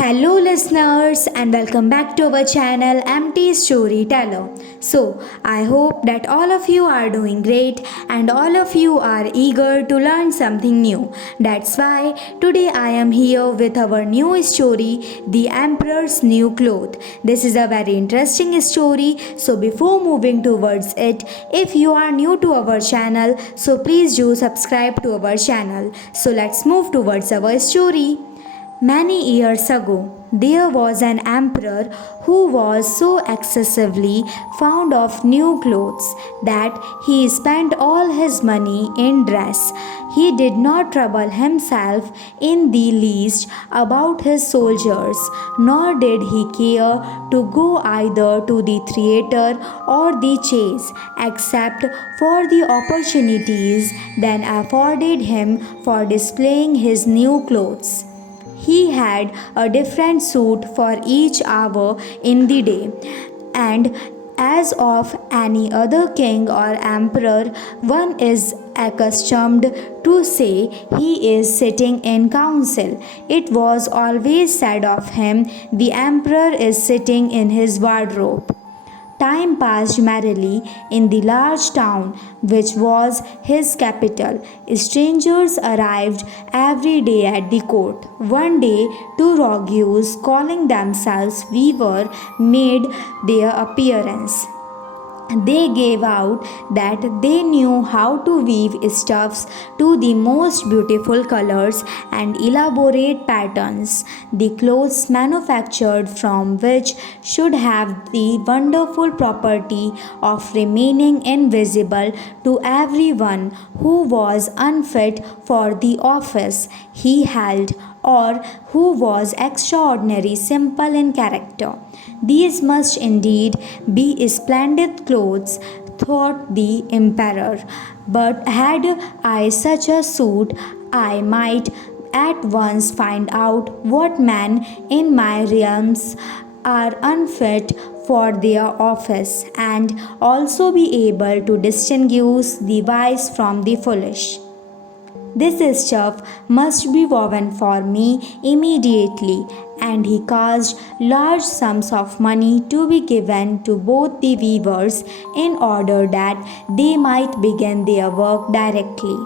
Hello, listeners, and welcome back to our channel MT Storyteller. So, I hope that all of you are doing great and all of you are eager to learn something new. That's why today I am here with our new story, The Emperor's New Cloth. This is a very interesting story. So, before moving towards it, if you are new to our channel, so please do subscribe to our channel. So, let's move towards our story. Many years ago, there was an emperor who was so excessively fond of new clothes that he spent all his money in dress. He did not trouble himself in the least about his soldiers, nor did he care to go either to the theatre or the chase, except for the opportunities then afforded him for displaying his new clothes. He had a different suit for each hour in the day, and as of any other king or emperor, one is accustomed to say he is sitting in council. It was always said of him, the emperor is sitting in his wardrobe. Time passed merrily in the large town which was his capital. Strangers arrived every day at the court. One day, two rogues calling themselves weavers made their appearance. They gave out that they knew how to weave stuffs to the most beautiful colors and elaborate patterns. The clothes manufactured from which should have the wonderful property of remaining invisible to everyone who was unfit for the office he held or who was extraordinarily simple in character. These must indeed be splendid clothes, thought the emperor. But had I such a suit, I might at once find out what men in my realms are unfit for their office, and also be able to distinguish the wise from the foolish. This stuff must be woven for me immediately, and he caused large sums of money to be given to both the weavers in order that they might begin their work directly.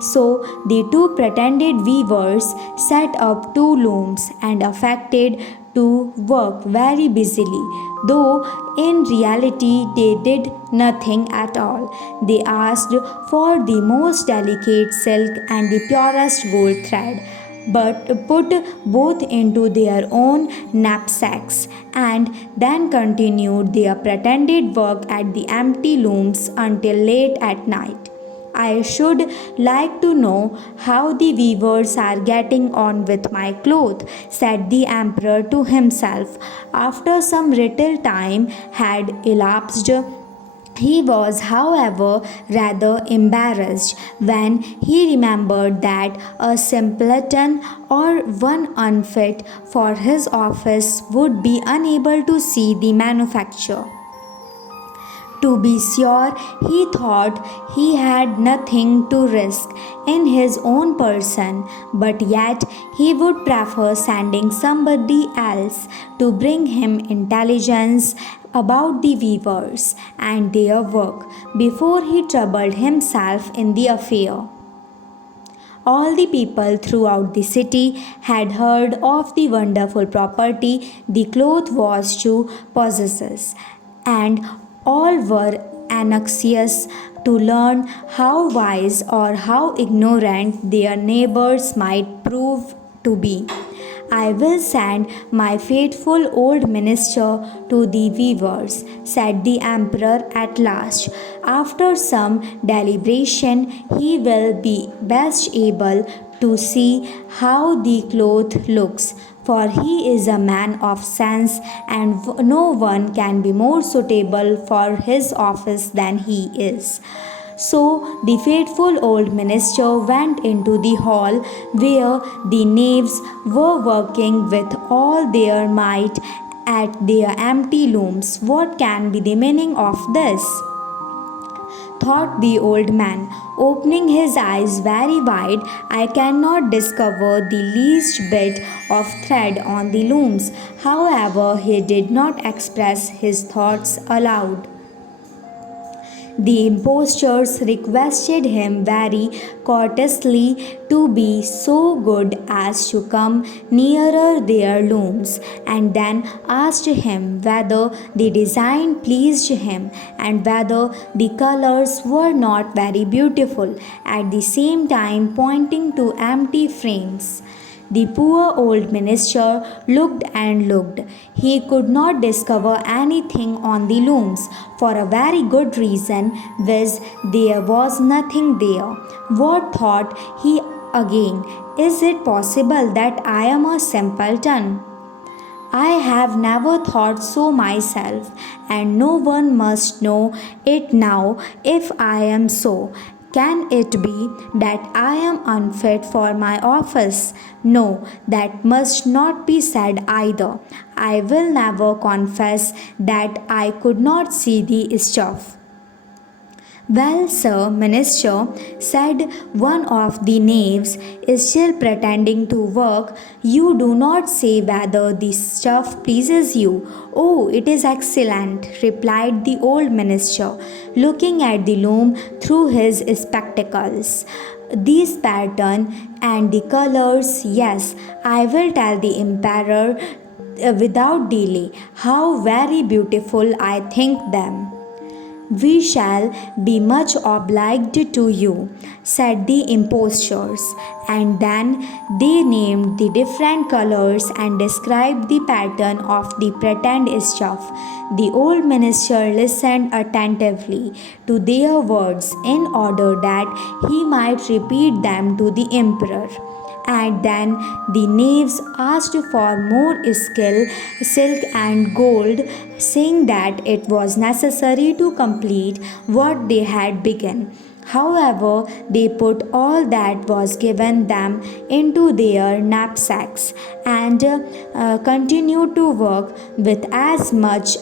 So the two pretended weavers set up two looms and affected to work very busily, though in reality they did nothing at all. They asked for the most delicate silk and the purest gold thread, but put both into their own knapsacks, and then continued their pretended work at the empty looms until late at night. I should like to know how the weavers are getting on with my cloth, said the emperor to himself. After some little time had elapsed, he was, however, rather embarrassed when he remembered that a simpleton or one unfit for his office would be unable to see the manufacture. To be sure, he thought he had nothing to risk in his own person, but yet he would prefer sending somebody else to bring him intelligence about the weavers and their work before he troubled himself in the affair. All the people throughout the city had heard of the wonderful property the cloth was to possess, and all were anxious to learn how wise or how ignorant their neighbors might prove to be. I will send my faithful old minister to the weavers, said the emperor at last. After some deliberation, he will be best able to see how the cloth looks, for he is a man of sense, and no one can be more suitable for his office than he is. So the faithful old minister went into the hall where the knaves were working with all their might at their empty looms. What can be the meaning of this? thought the old man, opening his eyes very wide. I cannot discover the least bit of thread on the looms. However, he did not express his thoughts aloud. The impostors requested him very courteously to be so good as to come nearer their looms, and then asked him whether the design pleased him and whether the colors were not very beautiful, at the same time pointing to empty frames. The poor old minister looked and looked. He could not discover anything on the looms for a very good reason, viz., there was nothing there. What thought he again? Is it possible that I am a simpleton? I have never thought so myself, and no one must know it now if I am so. Can it be that I am unfit for my office? No, that must not be said either. I will never confess that I could not see the stuff. Well, sir, minister, said one of the knaves, still pretending to work, you do not say whether the stuff pleases you. Oh, it is excellent, replied the old minister, looking at the loom through his spectacles. These pattern and the colors, yes, I will tell the emperor without delay how very beautiful I think them. We shall be much obliged to you, said the impostors, and then they named the different colors and described the pattern of the pretend stuff. The old minister listened attentively to their words in order that he might repeat them to the emperor. And then the knaves asked for more skill, silk and gold, saying that it was necessary to complete what they had begun. However, they put all that was given them into their knapsacks and continued to work with as much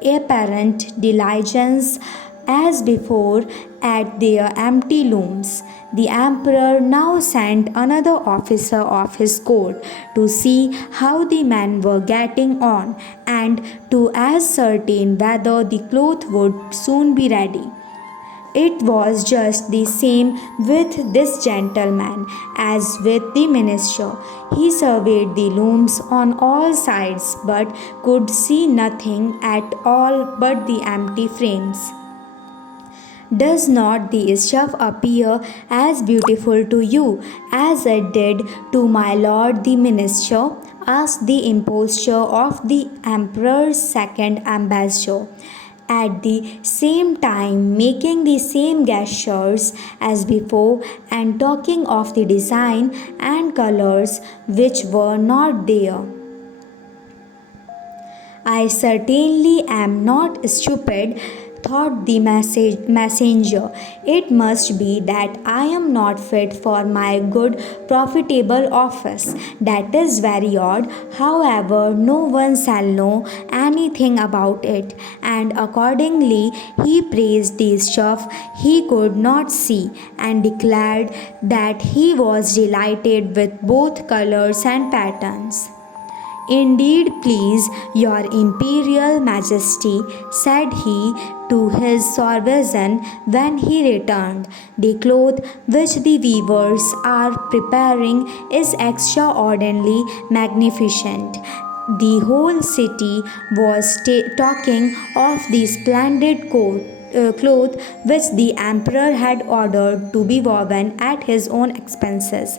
apparent diligence as before at their empty looms. The emperor now sent another officer of his court to see how the men were getting on and to ascertain whether the cloth would soon be ready. It was just the same with this gentleman as with the minister. He surveyed the looms on all sides but could see nothing at all but the empty frames. Does not the stuff appear as beautiful to you as it did to my lord the minister? Asked the impostor of the emperor's second ambassador, at the same time making the same gestures as before and talking of the design and colors which were not there. I certainly am not stupid, thought the messenger. It must be that I am not fit for my good, profitable office. That is very odd. However, no one shall know anything about it. And accordingly, he praised the stuff he could not see and declared that he was delighted with both colors and patterns. Indeed, please, your imperial majesty, said he to his sovereign when he returned. The cloth which the weavers are preparing is extraordinarily magnificent. The whole city was talking of the splendid cloth which the emperor had ordered to be woven at his own expenses.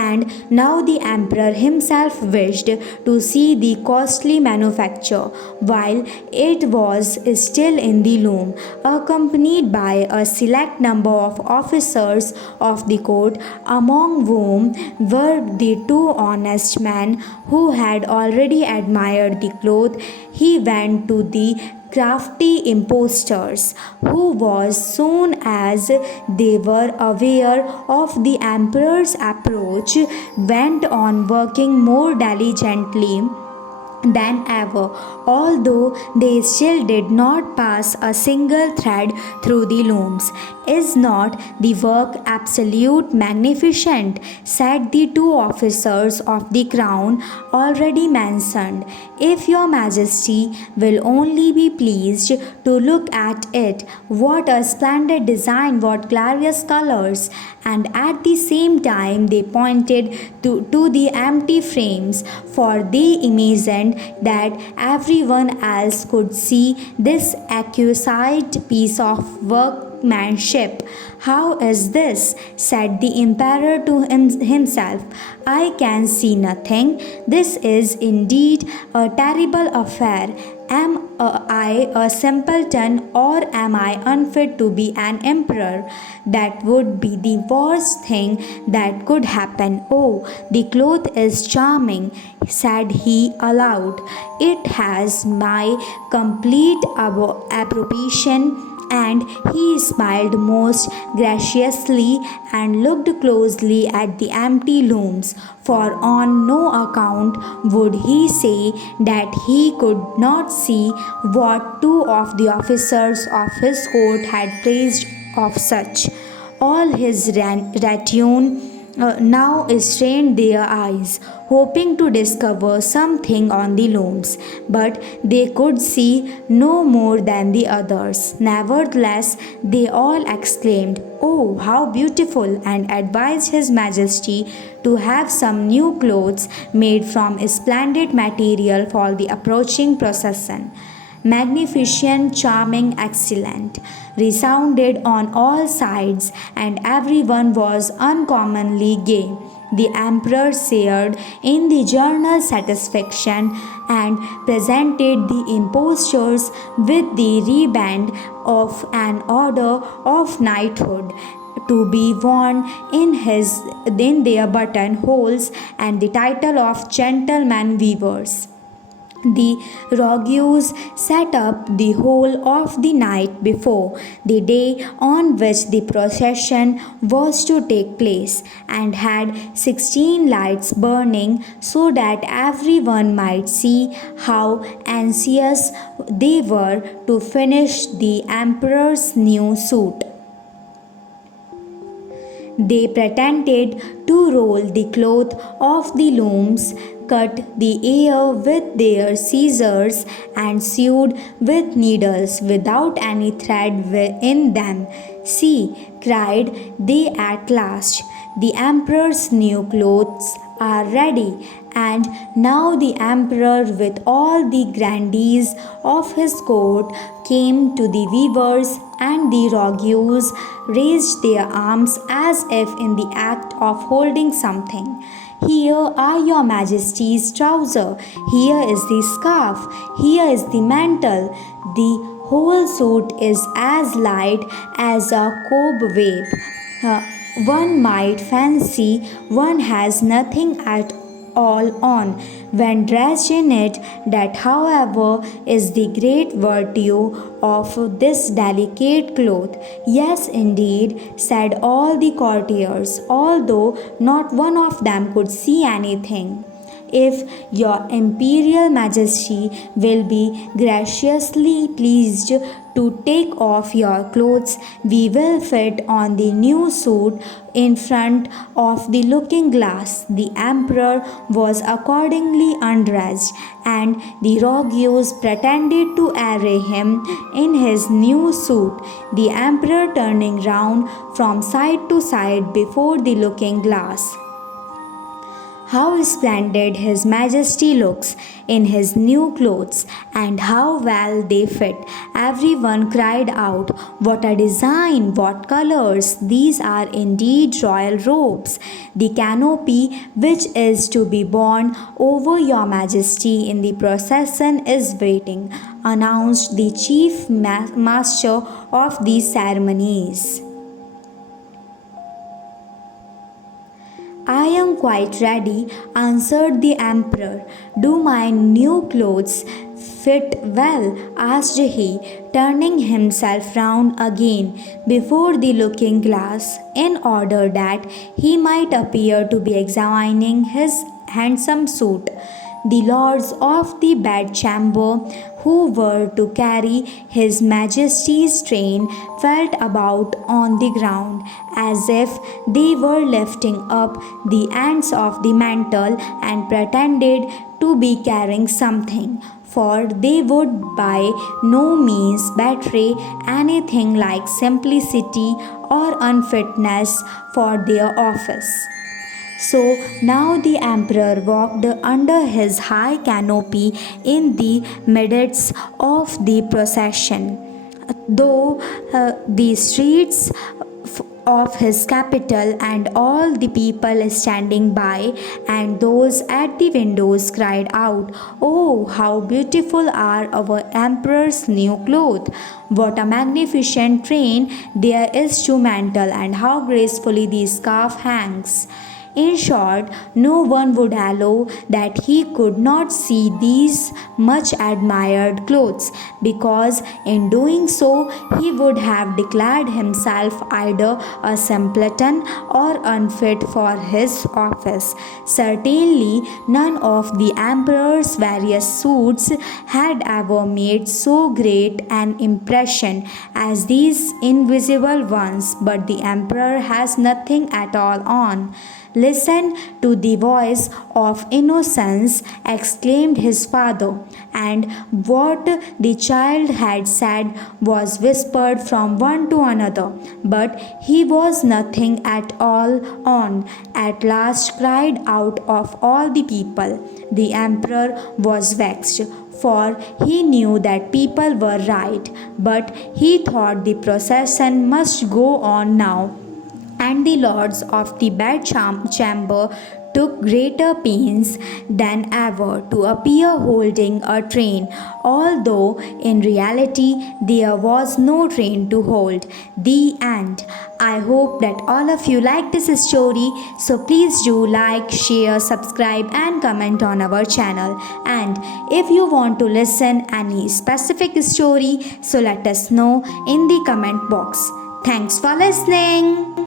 And now the emperor himself wished to see the costly manufacture while it was still in the loom, accompanied by a select number of officers of the court, among whom were the two honest men who had already admired the cloth. He went to the crafty impostors, who was soon as they were aware of the emperor's approach, went on working more diligently than ever, although they still did not pass a single thread through the looms. Is not the work absolute magnificent? Said the two officers of the crown already mentioned. If your majesty will only be pleased to look at it, what a splendid design, what glorious colors! And at the same time they pointed to the empty frames, for they imagined that everyone else could see this exquisite piece of workmanship. How is this? Said the emperor to himself. I can see nothing. This is indeed a terrible affair. Am I a simpleton, or am I unfit to be an emperor? That would be the worst thing that could happen. Oh, the cloth is charming, said he aloud. It has my complete approbation. And he smiled most graciously and looked closely at the empty looms, for on no account would he say that he could not see what two of the officers of his court had praised of such. All his retinue now strained their eyes, hoping to discover something on the looms, but they could see no more than the others. Nevertheless, they all exclaimed, "Oh, how beautiful!" and advised His Majesty to have some new clothes made from splendid material for the approaching procession. Magnificent, charming, excellent, resounded on all sides, and everyone was uncommonly gay. The emperor shared in the general satisfaction and presented the impostors with the riband of an order of knighthood to be worn in their buttonholes, and the title of gentleman weavers. The rogues sat up the whole of the night before the day on which the procession was to take place, and had 16 lights burning, so that everyone might see how anxious they were to finish the emperor's new suit. They pretended to roll the cloth off the looms, cut the air with their scissors, and sewed with needles without any thread in them. "See," cried they at last, "the emperor's new clothes are ready." And now the emperor, with all the grandees of his court, came to the weavers, and the rogues raised their arms as if in the act of holding something. "Here are your majesty's trousers, here is the scarf, here is the mantle. The whole suit is as light as a cobweb. One might fancy one has nothing at all on when dressed in it. That, however, is the great virtue of this delicate cloth." "Yes, indeed," said all the courtiers, although not one of them could see anything. "If your imperial majesty will be graciously pleased to take off your clothes, we will fit on the new suit in front of the looking glass." The emperor was accordingly undressed, and the rogues pretended to array him in his new suit, the emperor turning round from side to side before the looking glass. "How splendid His Majesty looks in his new clothes, and how well they fit!" everyone cried out. "What a design! What colors! These are indeed royal robes. The canopy which is to be borne over your Majesty in the procession is waiting," announced the chief master of the ceremonies. "I am quite ready," answered the emperor. "Do my new clothes fit well?" asked he, turning himself round again before the looking glass, in order that he might appear to be examining his handsome suit. the lords of the bedchamber who were to carry His Majesty's train felt about on the ground as if they were lifting up the ends of the mantle and pretended to be carrying something, for they would by no means betray anything like simplicity or unfitness for their office. So now the emperor walked under his high canopy in the midst of the procession. Though the streets of his capital and all the people standing by and those at the windows cried out, "Oh, how beautiful are our emperor's new clothes! What a magnificent train there is to mantle, and how gracefully the scarf hangs!" In short, no one would allow that he could not see these much admired clothes, because in doing so he would have declared himself either a simpleton or unfit for his office. Certainly, none of the emperor's various suits had ever made so great an impression as these invisible ones, but the emperor has nothing at all on. "Listen to the voice of innocence," exclaimed his father, and what the child had said was whispered from one to another. But he was nothing at all on, at last cried out of all the people. The emperor was vexed, for he knew that people were right, but he thought the procession must go on now, and the lords of the bedchamber took greater pains than ever to appear holding a train, although in reality there was no train to hold. The end. I hope that all of you like this story, so please do like, share, subscribe, and comment on our channel. And if you want to listen any specific story, so let us know in the comment box. Thanks for listening.